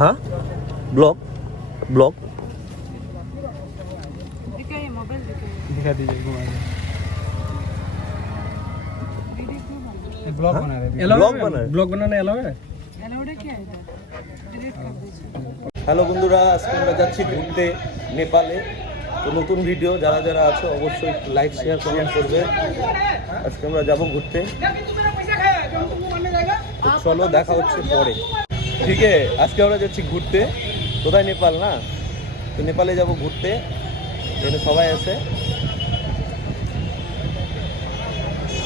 হ্যাঁ? Blog blog হ্যাঁ? Hello বন্ধুরা আজকে আমরা যাচ্ছি ঘুরতে নেপালে। তো নতুন ভিডিও যারা যারা আছে অবশ্যই লাইক শেয়ার কমেন্ট করবে। আজকে আমরা যাব ঘুরতে। চলো দেখা হচ্ছে পরে। ঠিক আজকে আমরা যাচ্ছি ঘুরতে। কোথায় নেপাল না? তো নেপালে যাব ঘুরতে। এখানে সবাই আছে।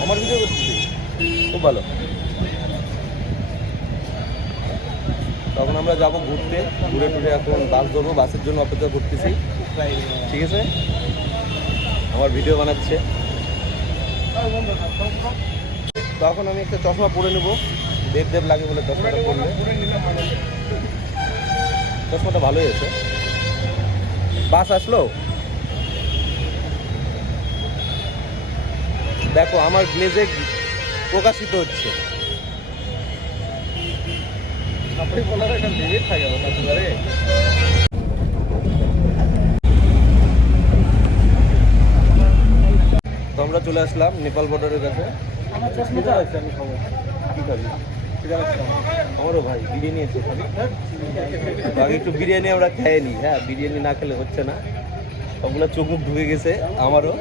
আমার ভিডিও করছি খুব ভালো। তখন আমরা যাব ঘুরতে। ঘুরে টুরে এখন বাস ধরবো, বাসের জন্য অপেক্ষা করতেছি। ঠিক আছে? আমার ভিডিও বানাচ্ছে। তখন আমি একটা চশমা পরে নেব। দেব দেব লাগে বলে চশমাটা পরলে। চশমাটা ভালোই আছে। বাস আসলো? দেখো আমার গ্লেজে প্রকাশিত হচ্ছে। আপনি বলার একটা লিমিট থাকে ওটা তো আমরা চলে আসলাম নেপাল বর্ডারের কাছে। আমারও ভাই বিরিয়ানি আগে একটু বিরিয়ানি আমরা খাইনি হ্যাঁ? বিরিয়ানি না খেলে হচ্ছে না। সবগুলো চোখ মুখ ঢুকে গেছে, আমারও।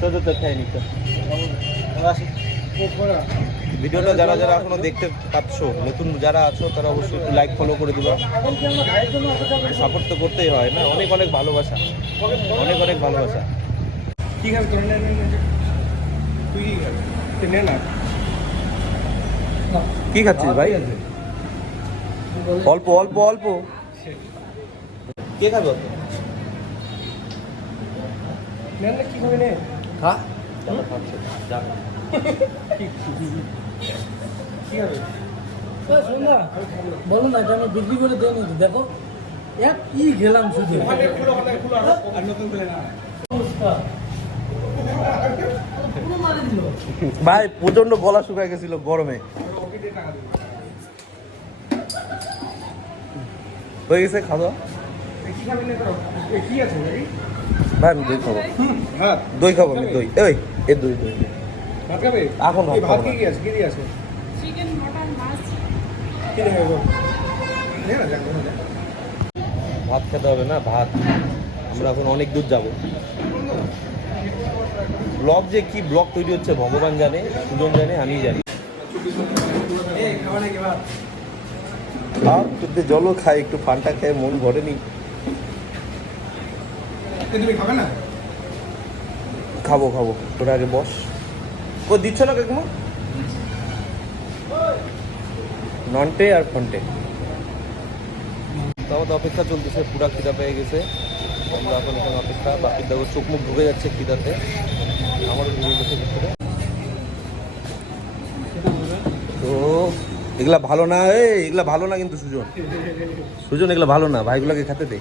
তো তো খাইনি তো। ভিডিওটা যারা যারা এখনও দেখতে পাচ্ছ, নতুন যারা আছো, তারা অবশ্যই একটু লাইক ফলো করে দিবা। সাপোর্ট তো করতেই হয়, না? অনেক অনেক ভালোবাসা। অনেক অনেক ভালোবাসা। কি খাবি তোর নে। তুই কি খাবি তুই নে না। কি খাচ্ছিস ভাই? অল্প অল্প অল্প। কে খাবে? নে না কি খাবি নে? খা চলো খাচ্ছে যা কি খাবি? শোন না বলো না এটা আমি বিক্রি করে দেখো এক কি গেলাম শুধু। ভাই প্রচণ্ড গলা শুকায় গেছিল গরমে। হয়ে গেছে খাওয়া ভাই দই খাব। দই খাব আমি দই। দই দই। এখন ভাত ভাত খেতে হবে না ভাত। আমরা এখন অনেক দূর যাব। ব্লগ যে কি ব্লগ তৈরি হচ্ছে ভগবান জানে সুজন জানে আমি জানি। কিন্তু জলও খাই একটু ফান্টা খেয়ে মন ভরেনি। তুমি খাবে না? খাব খাব। তোরা আগে বস। ও দিচ্ছ না কাকিমা? ননটে আর ফন্টে। তো আমাদের অপেক্ষা চলতেছে পুরা খিদা পেয়ে গেছে। আমরা এখন এখানে অপেক্ষা বাকি দেখো চোখ মুখ ঢুকে যাচ্ছে খিদাতে। তো এগুলা ভালো না এই এগুলা ভালো না কিন্তু সুজন। সুজন এগুলা ভালো না ভাইগুলাকে খেতে দে।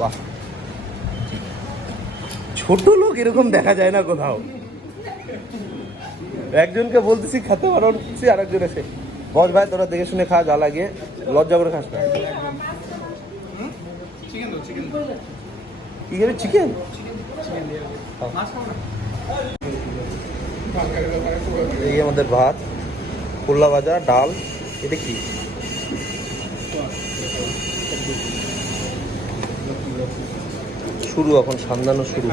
বাহ। ছোট লোক এরকম দেখা যায় না কোথাও। একজনকে বলতেছি খেতে পারছি আর একজন এসে বস ভাই তোরা দেখে শুনে খা যা লাগে লজ্জা করে খাস না। কি চিকেন? এই আমাদের ভাত কোল্লা ভাজা, ডাল, এটা কি? শুরু এখন, সান্দানো শুরু।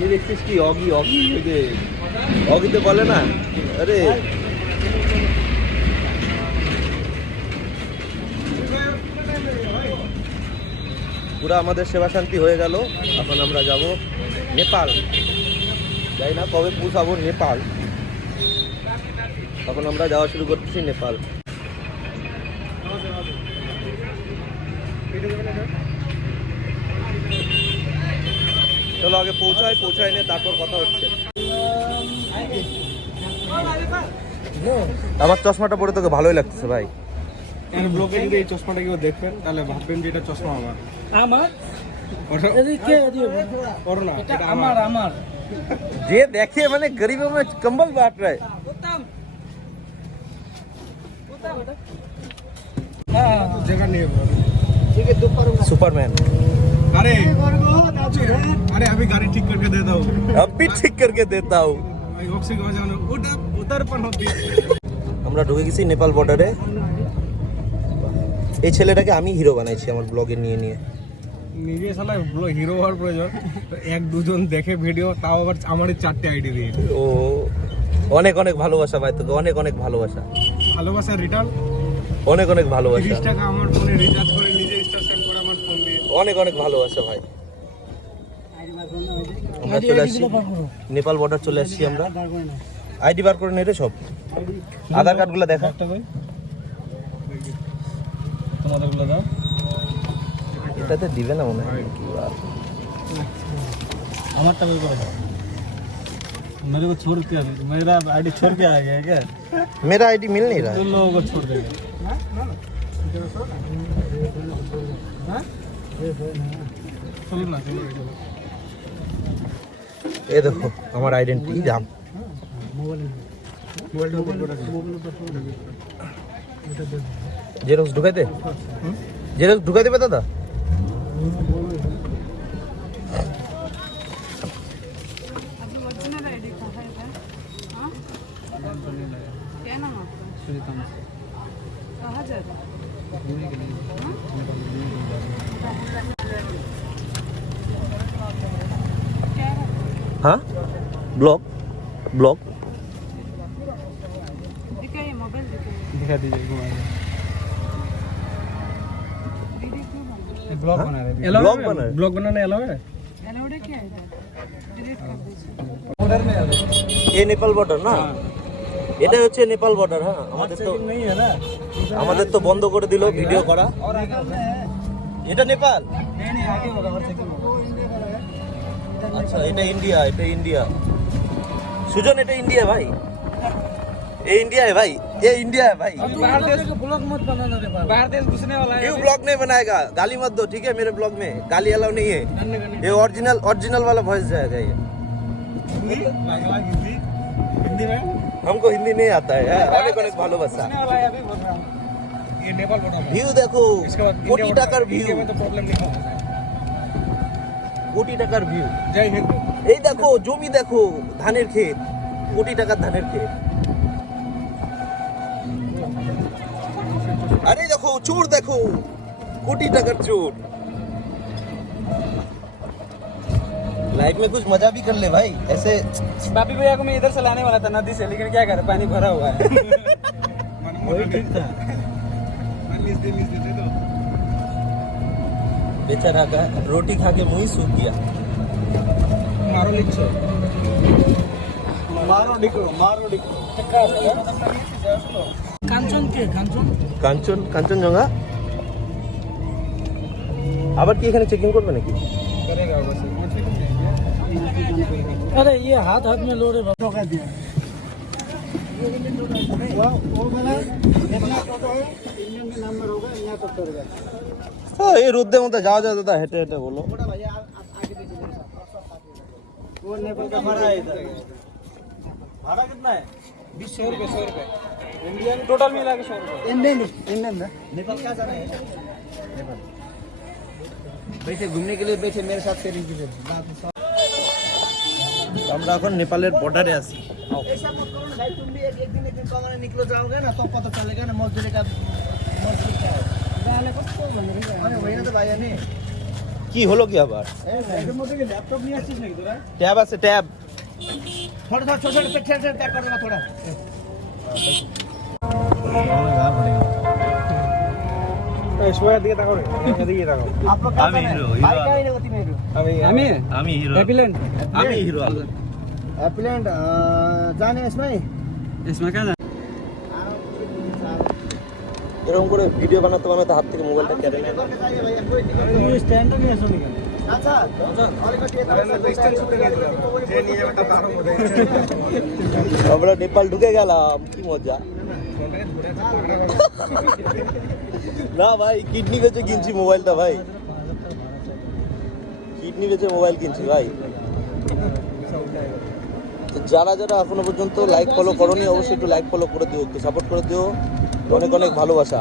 ये দেখছিস কি, অগি অগি অগিতে বলে না? আরে পুরা আমাদের সেবা শান্তি হয়ে গেল। এখন আমরা যাব নেপাল। যাই না, কবে পৌঁছাবো নেপাল? তখন আমরা যাওয়া শুরু করতেছি নেপাল। চলো আগে পৌঁছায় পৌঁছায় নিয়ে তারপর কথা হচ্ছে। আমার চশমাটা পরে তোকে ভালোই লাগতেছে, ভাই। এর ব্লগে যদি এই চশমাটা কেউ দেখবেন তাহলে ভাববেন যে এটা চশমা আমার আমার ওটা এদিকে দিয়ে ওর না এটা এটা আমার আমার আমার যে দেখে মানে গরিবों में कंबल बांट रहा है হ্যাঁ জায়গা নিয়ে বলো। सुपरमैन अरे अरे अभी गाड़ी ठीक करके देता हूँ अब भी ठीक करके देता हूँ भाई ऑक्सी को जानो उधर उधर पर होती है আমরা ঢুকে গেছি নেপাল বর্ডারে এই ছেলেটাকে আমি হিরো বানাইছি আমার ব্লগে নিয়ে নিয়ে। নিজে শালা হিরো হওয়ার প্রয়োজন। তো এক দুজন দেখে ভিডিও তাও আবার আমারই চারটে আইডি দিয়ে। ও অনেক অনেক ভালোবাসা ভাই তোকে অনেক অনেক ভালোবাসা। ভালোবাসা রিটার্ন অনেক অনেক ভালোবাসা। তিরিশ টাকা আমার ফোনে রিচার্জ করে নিজে স্টার সেন্ড করে আমার ফোন দিয়ে। অনেক অনেক ভালোবাসা ভাই। আমরা চলে আসছি। নেপাল বর্ডার চলে আসছি আমরা। আইডি বার করে নেই রে সব। আধার কার্ডগুলো দেখা। একটা ভাই তোমাদেরগুলো দাও এটাতে দিবে না মনে হয় কি আর। আমারটা বের করে দাও मेरे को छोड़ के मेरा आईडी छोड़ के आ गया है क्या मेरा आईडी मिल नहीं रहा है तुम लोगों को छोड़ देगा चलो ना चलो चलो ये देखो हमारा आइडेंटिटी जाम জেরক্স ঢুকাইতে জেরক্স ঢুকাই দেবে দাদা अभी ओरिजिनल आईडी कहाँ है इधर हाँ क्या नाम आपका कहाँ जा रहे हाँ? क्या है हाँ ब्लॉक ब्लॉक दिखाइए मोबाइल दिखाइए दिखा दीजिए ब्लॉग बना रहे हैं ब्लॉग बना रहे हैं? ब्लॉग बनाने अलाउ है अलाउड है क्या इधर डिलीट कर दीजिए এ নেপাল বর্ডার না এটা হচ্ছে নেপাল বর্ডার হ্যাঁ আমাদের তো नहीं है ना আমাদের তো বন্ধ করে দিল ভিডিও করা और आगे होता है এটা নেপাল नहीं नहीं आगे होगा और सेकंड होगा আচ্ছা এটা ইন্ডিয়া এটা ইন্ডিয়া সুজন এটা ইন্ডিয়া ভাই ये इंडिया है भाई ये इंडिया है भाई बाहर देश ब्लॉग मत बनाना रे बाबा बाहर देश घुसने वाला है क्यों ब्लॉग नहीं बनाएगा गाली मत दो ठीक है मेरे ब्लॉग में गाली अलाउ नहीं है करने का नहीं ये ओरिजिनल ओरिजिनल वाला वॉइस जाएगा ये हिंदी बांग्ला हिंदी हिंदी में हमको हिंदी नहीं आता है অনেক অনেক ভালোবাসা घुसने वाला है अभी बोल रहा हूँ ये नेपाल बॉर्डर में ভিউ দেখো इसके बाद কোটি इंडिया টাকার border- ভিউ इंडिया में तो प्रॉब्लम नहीं होगा কোটি টাকার ভিউ जय हिंद এই দেখো জমি দেখো ধানের ক্ষেত কোটি টাকার ধানের ক্ষেত আরে দেখো চোর দেখো কোটি টাকার চোর लाइफ में कुछ मजा भी कर ले भाई ऐसे बापी भैया को मैं इधर से लाने वाला था नदी से लेकिन क्या करे पानी भरा हुआ है वही ठीक था बेचारा का रोटी खा के मुंह ही सूख गया मारो लिखो मारो लिखो मारो लिखो কাঞ্চন কে কাঞ্চন কাঞ্চন কাঞ্চনজঙ্ঘা আবার কি এখানে চেকিং করবে নাকি करेगा बस अरे ये हाथ हाथ में लो रे बाबा दिया হ্যাঁ এই রোদ্রের মধ্যে যাওয়া যায় দাদা হেঁটে হেঁটে বলো बीस सौ रुपये सौ रुपये इंडियन टोटल मिला के सौ रुपये इंडियन इंडियन नेपाल क्या जाना है नेपाल बैठे घूमने के लिए बैठे मेरे साथ करेंगे बाद में আমরা এখন নেপালের বর্ডারে আছি ऐसा मत करो ना भाई तुम भी एक एक दिन एक दिन कमाने निकलो जाओगे ना तो पता चलेगा ना मजदूरी का मजदूरी क्या है गाले को तो बंद नहीं अरे वही ना तो भाई ने কি হলো কি আবার এর মধ্যে কি ল্যাপটপ নিয়ে আসছিস নাকি তোরা ট্যাব আছে ট্যাব थोड़ा थोड़ा छोटे छोटे ठेर ठेर पैक कर देना थोड़ा সোয়া দিকে তাকাও এদিকে তাকাও आप लोग আমি hero, hero भाई क्या है होती मेरे আমি আমি হিরো हैप्पीलैंड আমি হিরো हैप्पीलैंड जाने इसमें इसमें क्या এরকম করে ভিডিও বানাতে বানাতে হাত থেকে মোবাইলটা কেড়ে নেয় ये स्टैंड नहीं है सुनिए अच्छा स्टैंड सुते नहीं যে নিয়ে যাবে তো কারো মধ্যে আমরা নেপাল ঢুকে গেলাম, কি মজা। না ভাই, কিডনি বেচে কিনছি মোবাইলটা ভাই। কিডনি বেচে মোবাইল কিনছি ভাই। যারা যারা এখনও পর্যন্ত লাইক ফলো করনি, অবশ্যই একটু লাইক ফলো করে দিও, একটু সাপোর্ট করে দিও। অনেক অনেক ভালোবাসা।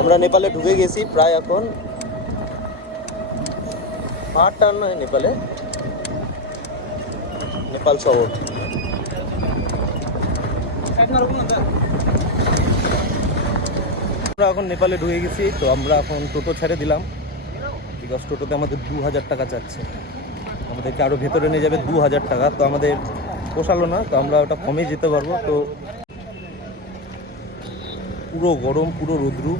আমরা নেপালে ঢুকে গেছি প্রায় এখন। পাহাড় টান নয় নেপালে। নেপাল শহর। আমরা এখন নেপালে ঢুকে গেছি, তো আমরা এখন টোটো ছেড়ে দিলাম। বিকজ টোটোতে আমাদের দু হাজার টাকা চাচ্ছে। আমাদেরকে আরও ভেতরে নিয়ে যাবে দু হাজার টাকা। তো আমাদের পোষালো না, তো আমরা ওটা কমে যেতে পারব। তো পুরো গরম, পুরো রৌদ্রু।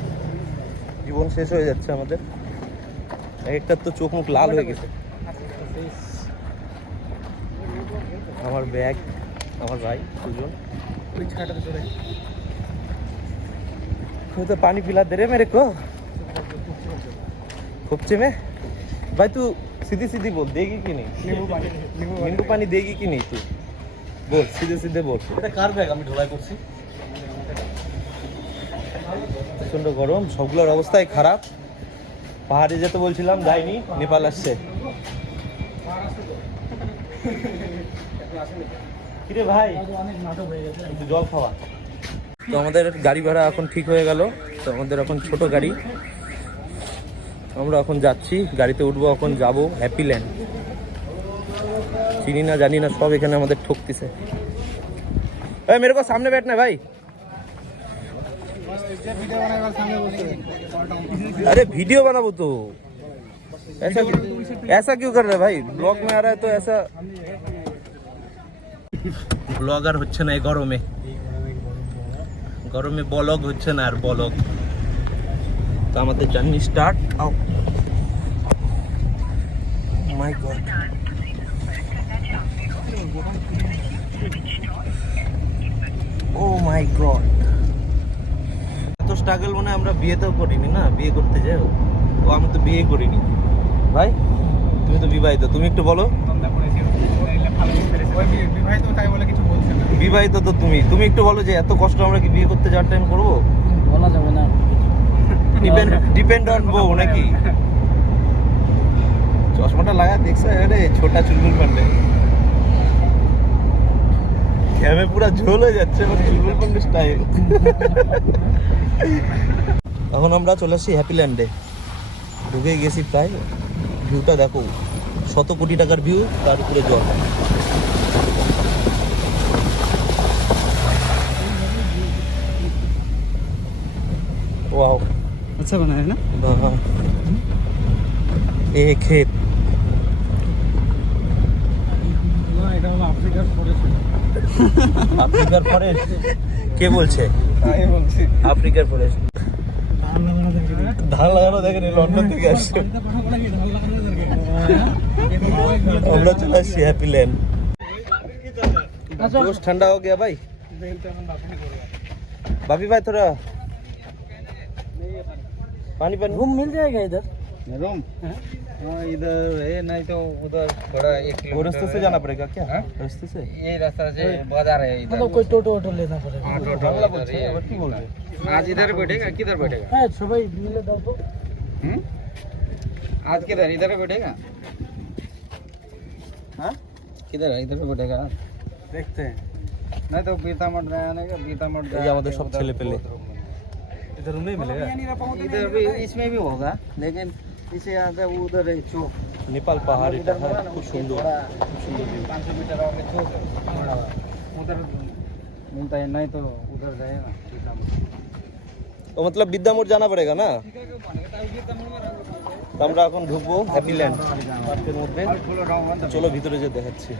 জীবন শেষ হয়ে যাচ্ছে আমাদের এক একটার তো চোখ মুখ লাল হয়ে গেছে আমার ব্যাগ আমার ভাই দুজন वो तो पानी पिला दे रहे मेरे को खोपचे में भाई तू सीधी सीधी बोल देगी कि नहीं नींबू पानी नींबू पानी देगी कि नहीं तू बोल सीधे सीधे बोल এটা কার ব্যাগ আমি ঢোলাই করছি প্রচণ্ড গরম, সবগুলোর অবস্থাই খারাপ। পাহাড়ে যেতে বলছিলাম, যাইনি, নেপাল আসছে। কিরে ভাই জল খাওয়া। তো আমাদের গাড়ি ভাড়া এখন ঠিক হয়ে গেল, তো আমাদের এখন ছোট গাড়ি। আমরা এখন যাচ্ছি, গাড়িতে উঠবো, এখন যাব হ্যাপি ল্যান্ড চিনি না, জানি না, সব এখানে আমাদের ঠকতেছে। ভাই মেরে সামনে ব্যাট না ভাই। अरे वीडियो बनाबो तो ऐसा ऐसा क्यों कर रहे हैं भाई ब्लॉग में आ रहा है तो ऐसा ব্লগার হচ্ছে না এই গরমে গরমে বলগ হচ্ছে না আর বলগ তো আমাদের জার্নি স্টার্ট আও my god oh my god এত struggle মনে আমরা বিয়েতেও করিনি না বিয়ে করতে যাও ও আমি তো বিয়ে করিনি। ভাই তুমি তো বিবাহিত তুমি একটু বলো। বিবাহিত তো তুমি তুমি একটু বলো যে এত কষ্ট আমরা কি বিয়ে করতে যাওয়ার টাইম করব? বলা যাবে না। ডিপেন্ড ডিপেন্ড অন বউ নাকি? চশমাটা লাগা দেখছ? আরে ছোটা চুলবুল পান্ডে। ঘ্যামে পুরো ঝোল হয়ে যাচ্ছে আমার চুলবুল পান্ডে স্টাইল এখন আমরা চলে আসছি হ্যাপি ল্যান্ডে ঢুকে গেছি প্রায় ভিউটা দেখো শত কোটি টাকার ভিউ তার উপরে জল ওয়াও আচ্ছা বানায় না हाँ ये खेत এটা হলো আফ্রিকার ফরেস্ট আফ্রিকার ফরেস্ট কে বলছে আমি বলছি আফ্রিকার ফরেস্ট ধান লাগানো দেখি ধান লাগানো দেখেন লন্ডন থেকে আসছে আমরা চলে আসছি হ্যাপি ল্যান্ড जोश ठंडा हो गया भाई भाभी भाई थोड़ा पानी पानी रूम मिल जाएगा इधर रूम हाँ इधर है नहीं तो उधर थोड़ा एक वो रास्ते से जाना पड़ेगा क्या हाँ? रास्ते से ये रास्ता से बाजार है इधर मतलब कोई टोटो ऑटो लेना पड़ेगा ऑटो ऑटो बोल रहे हैं क्या बोल रहे हैं आज इधर बैठेगा किधर बैठेगा है सुबह मिले दो तो आज किधर इधर बैठेगा हाँ किधर है इधर बैठेगा देखते हैं नहीं तो बीता मठ जाने का बीता मठ जाने सब छेले पेले इधर नहीं मिलेगा इधर भी इसमें भी होगा लेकिन इसे आगे उधर है चौक নেপাল পাহাড় এটা হ্যাঁ, খুব সুন্দর पाँच सौ मीटर आगे चौक उधर मिलता है नहीं तो उधर जाएगा बीता मठ তো মতলব বিদ্যামোড় জানা পড়েগা না তো আমরা এখন ঢুকবো হ্যাপি ল্যান্ড পার্কের মধ্যে চলো ভিতরে যে দেখাচ্ছি